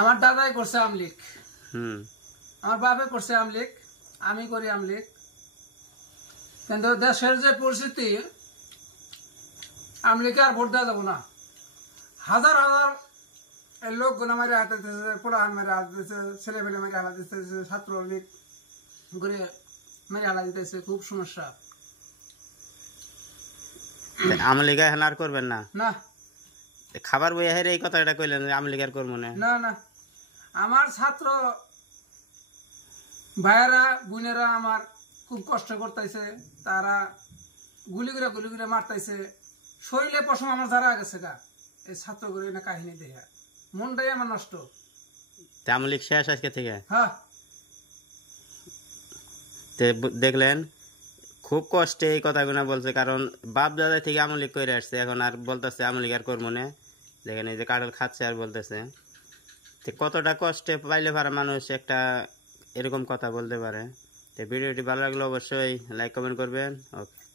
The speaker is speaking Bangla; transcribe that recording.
আমার দাদাই করছে আমলিগ, হুম, আমার বাপে করছে আমলিগ, আমি করি আমলিগ। কিন্তু দেশের যে পরিস্থিতি, আমলিগে আর ভোট দেওয়া যাবো না। হাজার হাজার লোক গুনা মারি হাতে দিতেছে, পোলাহান মারি হাত দিতেছে, ছেলে পেলে মারি হালা দিতেছে, ছাত্রলীগ করে মারি হালা দিতেছে। খুব সমস্যা। আওয়ামী লীগ এখন আর করবেন না? না খাবার বইয়া হেরে এই কথাটা কইলেন আওয়ামী লীগ আর করবো না? না না, আমার ছাত্র ভাইয়েরা বোনেরা আমার খুব কষ্ট করতেছে, তারা গুলি করে মারতেছে, শরীরে পশম আমার যারা গেছে গা এই ছাত্র করে না কাহিনী দেখা মনটাই আমার নষ্ট। আওয়ামী লীগ শেষ আজকে থেকে? হ্যাঁ, দেখলেন খুব কষ্টে এই কথাগুলো বলছে, কারণ বাপ দাদা থেকে আওয়ামী লীগ করে আসছে, এখন আর বলতেছে আওয়ামী লীগ আর করবো না। দেখেন এই যে কাঁঠাল খাচ্ছে আর বলতেছে, কতটা কষ্টে পাইলে পারে মানুষ একটা এরকম কথা বলতে পারে। তো ভিডিওটি ভালো লাগলে অবশ্যই লাইক কমেন্ট করবেন। ওকে।